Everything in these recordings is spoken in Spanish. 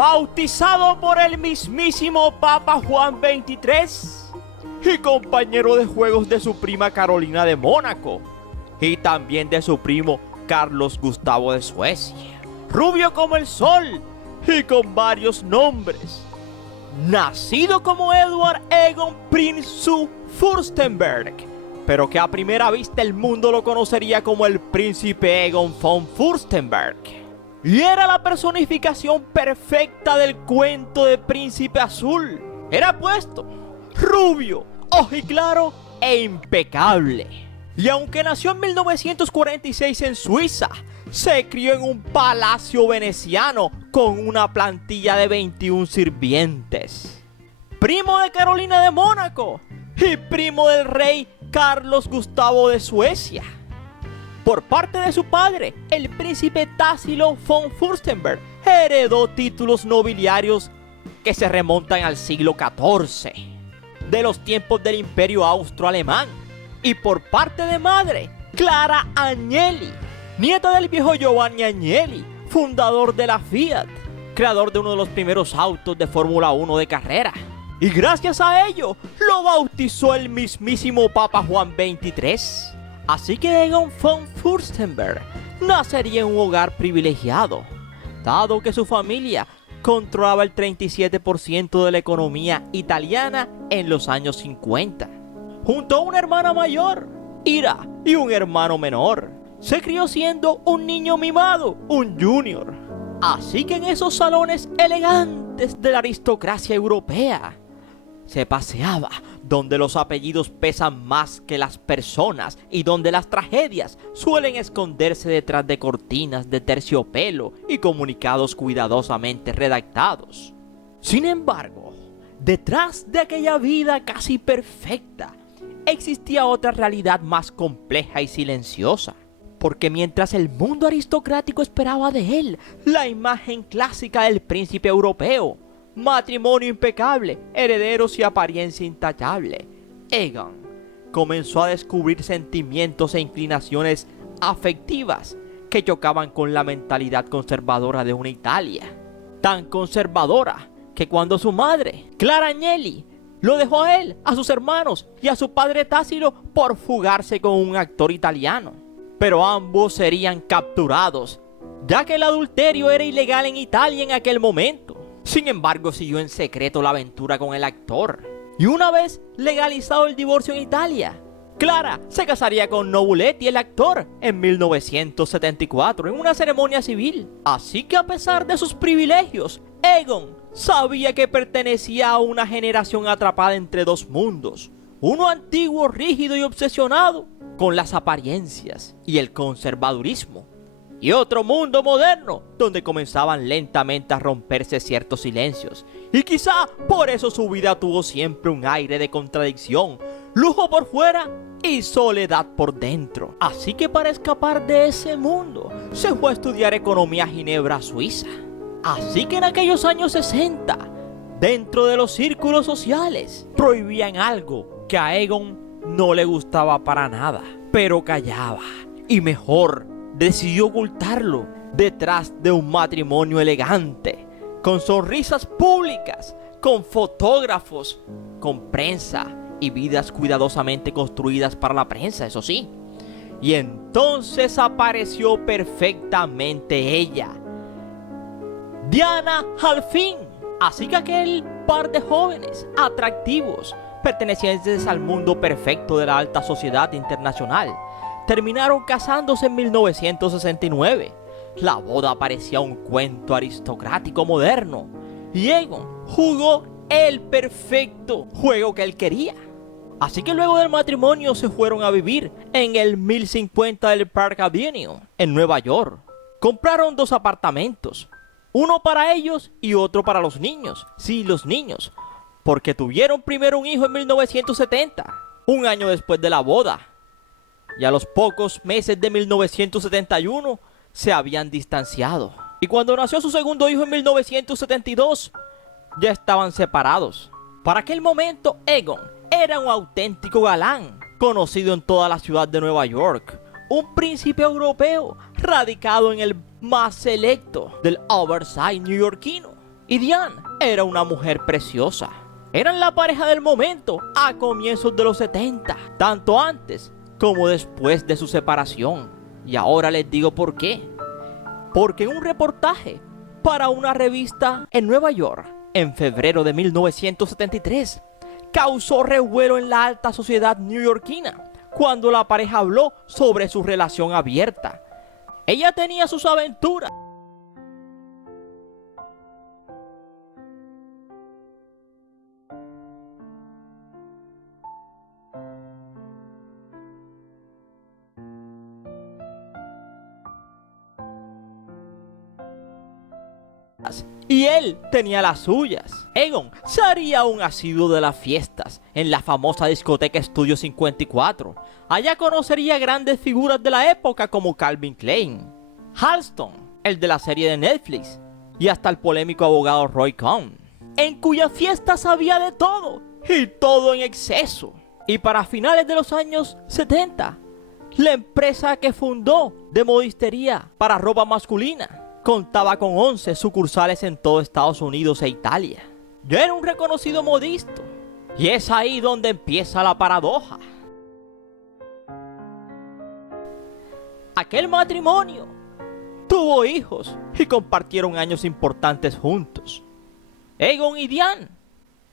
bautizado por el mismísimo Papa Juan XXIII y compañero de juegos de su prima Carolina de Mónaco y también de su primo Carlos Gustavo de Suecia. Rubio como el sol y con varios nombres. Nacido como Edward Egon Prince zu Fürstenberg, pero que a primera vista el mundo lo conocería como el príncipe Egon von Fürstenberg. Y era la personificación perfecta del cuento de Príncipe Azul. Era apuesto, rubio, ojiclaro e impecable. Y aunque nació en 1946 en Suiza, se crió en un palacio veneciano con una plantilla de 21 sirvientes. Primo de Carolina de Mónaco y primo del rey Carlos Gustavo de Suecia. Por parte de su padre, el príncipe Tassilo von Fürstenberg heredó títulos nobiliarios que se remontan al siglo XIV, de los tiempos del Imperio Austroalemán. Y por parte de madre, Clara Agnelli, nieta del viejo Giovanni Agnelli, fundador de la Fiat, creador de uno de los primeros autos de Fórmula 1 de carrera. Y gracias a ello, lo bautizó el mismísimo Papa Juan XXIII. Así que Egon von Fürstenberg nacería en un hogar privilegiado, dado que su familia controlaba el 37% de la economía italiana en los años 50. Junto a una hermana mayor, Ira, y un hermano menor, se crió siendo un niño mimado, un junior. Así que en esos salones elegantes de la aristocracia europea, se paseaba donde los apellidos pesan más que las personas y donde las tragedias suelen esconderse detrás de cortinas de terciopelo y comunicados cuidadosamente redactados. Sin embargo, detrás de aquella vida casi perfecta, existía otra realidad más compleja y silenciosa. Porque mientras el mundo aristocrático esperaba de él la imagen clásica del príncipe europeo, matrimonio impecable, herederos y apariencia intachable, Egon comenzó a descubrir sentimientos e inclinaciones afectivas que chocaban con la mentalidad conservadora de una Italia. Tan conservadora que cuando su madre, Clara Agnelli, lo dejó a él, a sus hermanos y a su padre Tassilo por fugarse con un actor italiano. Pero ambos serían capturados, ya que el adulterio era ilegal en Italia en aquel momento. Sin embargo, siguió en secreto la aventura con el actor. Y una vez legalizado el divorcio en Italia, Clara se casaría con Nobuletti, el actor, en 1974, en una ceremonia civil. Así que a pesar de sus privilegios, Egon sabía que pertenecía a una generación atrapada entre dos mundos. Uno antiguo, rígido y obsesionado con las apariencias y el conservadurismo. Y otro mundo moderno, donde comenzaban lentamente a romperse ciertos silencios. Y quizá por eso su vida tuvo siempre un aire de contradicción, lujo por fuera y soledad por dentro. Así que para escapar de ese mundo, se fue a estudiar economía a Ginebra, Suiza. Así que en aquellos años 60, dentro de los círculos sociales, prohibían algo que a Egon no le gustaba para nada, pero callaba. Y mejor, decidió ocultarlo detrás de un matrimonio elegante, con sonrisas públicas, con fotógrafos, con prensa y vidas cuidadosamente construidas para la prensa, eso sí. Y entonces apareció perfectamente ella, Diana al fin. Así que aquel par de jóvenes atractivos, pertenecientes al mundo perfecto de la alta sociedad internacional, terminaron casándose en 1969. La boda parecía un cuento aristocrático moderno y Egon jugó el perfecto juego que él quería. Así que luego del matrimonio se fueron a vivir en el 1050 del Park Avenue, en Nueva York. Compraron 2 apartamentos, uno para ellos y otro para los niños. Sí, los niños, porque tuvieron primero un hijo en 1970, un año después de la boda. Y a los pocos meses de 1971 se habían distanciado. Y cuando nació su segundo hijo en 1972, ya estaban separados. Para aquel momento, Egon era un auténtico galán, conocido en toda la ciudad de Nueva York. Un príncipe europeo radicado en el más selecto del Upper Side neoyorquino. y Diane era una mujer preciosa. Eran la pareja del momento a comienzos de los 70, tanto antes como después de su separación. Y ahora les digo por qué. Porque en un reportaje para una revista en Nueva York, en febrero de 1973, causó revuelo en la alta sociedad neoyorquina cuando la pareja habló sobre su relación abierta. Ella tenía sus aventuras. Y él tenía las suyas. Egon sería un asiduo de las fiestas en la famosa discoteca Estudio 54. Allá conocería grandes figuras de la época como Calvin Klein, Halston, el de la serie de Netflix, y hasta el polémico abogado Roy Cohn, en cuyas fiestas había de todo, y todo en exceso. Y para finales de los años 70, la empresa que fundó de modistería para ropa masculina contaba con 11 sucursales en todo Estados Unidos e Italia. Ya era un reconocido modisto. Y es ahí donde empieza la paradoja. Aquel matrimonio tuvo hijos y compartieron años importantes juntos, Egon y Diane.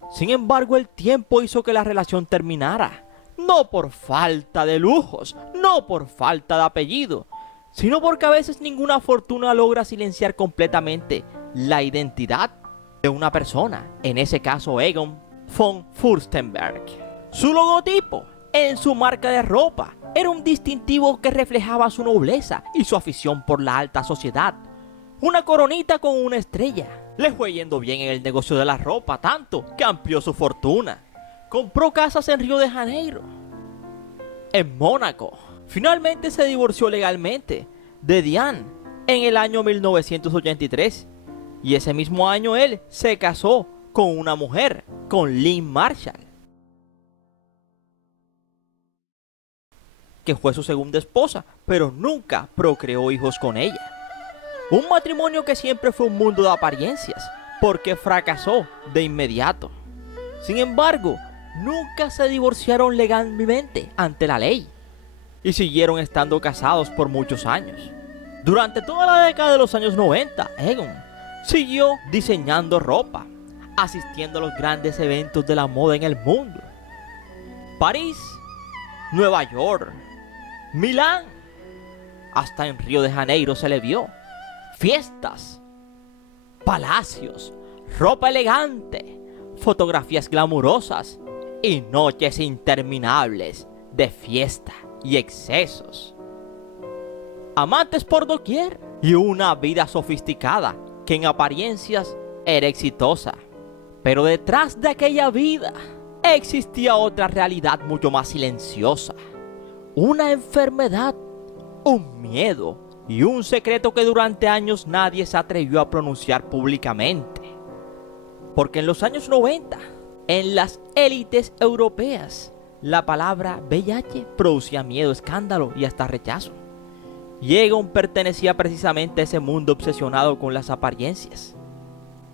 Sin embargo, el tiempo hizo que la relación terminara. No por falta de lujos, no por falta de apellido, sino porque a veces ninguna fortuna logra silenciar completamente la identidad de una persona, en ese caso Egon von Furstenberg. Su logotipo en su marca de ropa era un distintivo que reflejaba su nobleza y su afición por la alta sociedad. Una coronita con una estrella. Le fue yendo bien en el negocio de la ropa, tanto que amplió su fortuna. Compró casas en Río de Janeiro, en Mónaco. Finalmente se divorció legalmente de Diane en el año 1983 y ese mismo año él se casó con una mujer, con Lynn Marshall, que fue su segunda esposa, pero nunca procreó hijos con ella. Un matrimonio que siempre fue un mundo de apariencias, porque fracasó de inmediato. Sin embargo, nunca se divorciaron legalmente ante la ley y siguieron estando casados por muchos años. Durante toda la década de los años 90, Egon siguió diseñando ropa, asistiendo a los grandes eventos de la moda en el mundo. París, Nueva York, Milán, hasta en Río de Janeiro se le vio. Fiestas, palacios, ropa elegante, fotografías glamurosas y noches interminables de fiesta y excesos. Amantes por doquier y una vida sofisticada que en apariencias era exitosa. Pero detrás de aquella vida existía otra realidad mucho más silenciosa. Una enfermedad, un miedo y un secreto que durante años nadie se atrevió a pronunciar públicamente. Porque en los años 90, en las élites europeas, la palabra VIH producía miedo, escándalo y hasta rechazo. Y Egon pertenecía precisamente a ese mundo obsesionado con las apariencias.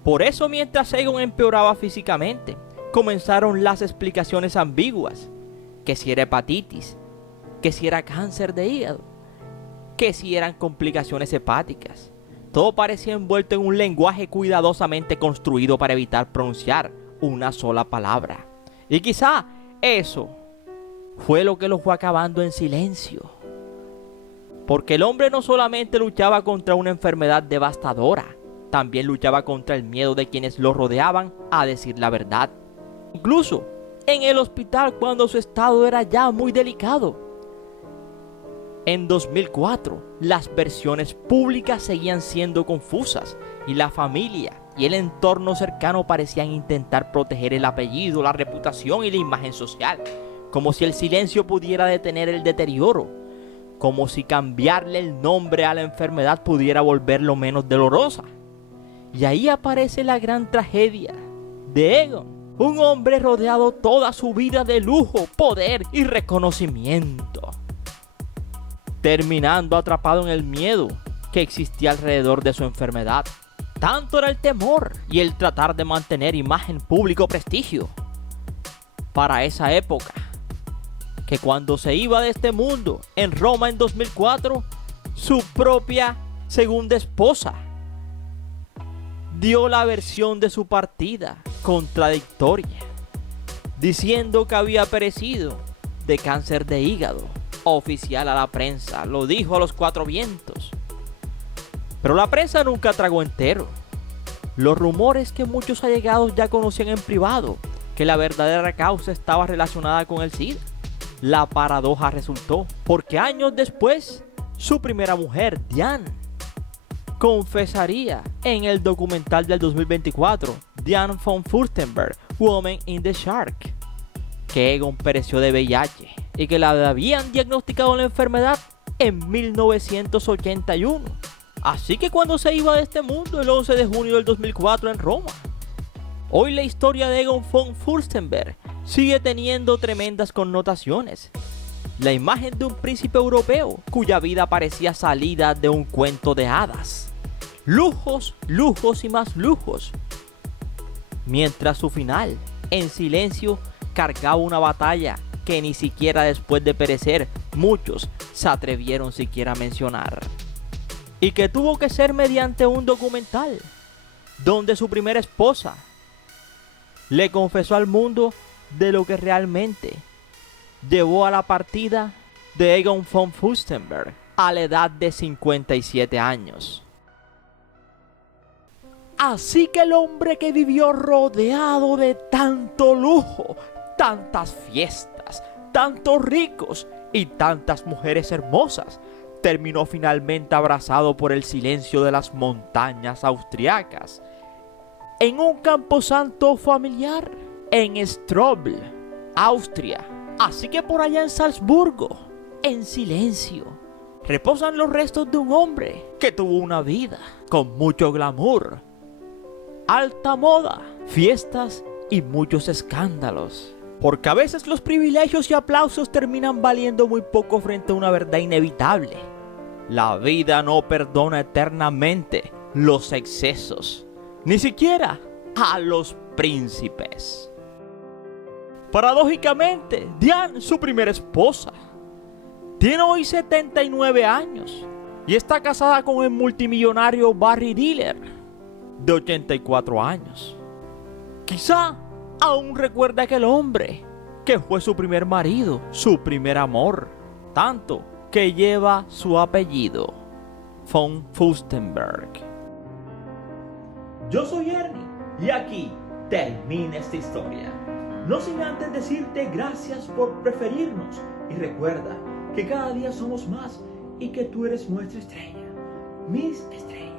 Por eso, mientras Egon empeoraba físicamente, comenzaron las explicaciones ambiguas. Que si era hepatitis, que si era cáncer de hígado, que si eran complicaciones hepáticas. Todo parecía envuelto en un lenguaje cuidadosamente construido para evitar pronunciar una sola palabra. Y quizá eso fue lo que lo fue acabando en silencio. Porque el hombre no solamente luchaba contra una enfermedad devastadora, también luchaba contra el miedo de quienes lo rodeaban a decir la verdad. Incluso en el hospital cuando su estado era ya muy delicado. En 2004, las versiones públicas seguían siendo confusas y la familia y el entorno cercano parecían intentar proteger el apellido, la reputación y la imagen social, como si el silencio pudiera detener el deterioro. Como si cambiarle el nombre a la enfermedad pudiera volverlo menos dolorosa. Y ahí aparece la gran tragedia de Egon, un hombre rodeado toda su vida de lujo, poder y reconocimiento, terminando atrapado en el miedo que existía alrededor de su enfermedad, Tanto era el temor y el tratar de mantener imagen, público, prestigio para esa época, que cuando se iba de este mundo en Roma en 2004, su propia segunda esposa dio la versión de su partida contradictoria, diciendo que había perecido de cáncer de hígado. Oficial a la prensa, lo dijo a los cuatro vientos. Pero la prensa nunca tragó entero los rumores que muchos allegados ya conocían en privado, que la verdadera causa estaba relacionada con el SIDA. La paradoja resultó porque años después, su primera mujer, Diane, confesaría en el documental del 2024, Diane von Furstenberg, Woman in the Shark, que Egon pereció de VIH y que la habían diagnosticado la enfermedad en 1981. Así que cuando se iba de este mundo el 11 de junio del 2004 en Roma. Hoy la historia de Egon von Furstenberg sigue teniendo tremendas connotaciones. La imagen de un príncipe europeo cuya vida parecía salida de un cuento de hadas. Lujos, lujos y más lujos. Mientras su final, en silencio, cargaba una batalla que ni siquiera después de perecer muchos se atrevieron siquiera a mencionar. Y que tuvo que ser mediante un documental donde su primera esposa le confesó al mundo de lo que realmente llevó a la partida de Egon von Furstenberg a la edad de 57 años. Así que el hombre que vivió rodeado de tanto lujo, tantas fiestas, tantos ricos y tantas mujeres hermosas, terminó finalmente abrazado por el silencio de las montañas austriacas, en un camposanto familiar en Strobl, Austria. Así que por allá en Salzburgo, en silencio, reposan los restos de un hombre que tuvo una vida con mucho glamour, alta moda, fiestas y muchos escándalos. Porque a veces los privilegios y aplausos terminan valiendo muy poco frente a una verdad inevitable. La vida no perdona eternamente los excesos, ni siquiera a los príncipes. Paradójicamente, Diane, su primera esposa, tiene hoy 79 años y está casada con el multimillonario Barry Diller, de 84 años. Quizá aún recuerda a aquel hombre que fue su primer marido, su primer amor, tanto que lleva su apellido, von Furstenberg. Yo soy Ernie y aquí termina esta historia. No sin antes decirte gracias por preferirnos y recuerda que cada día somos más y que tú eres nuestra estrella, mis estrellas.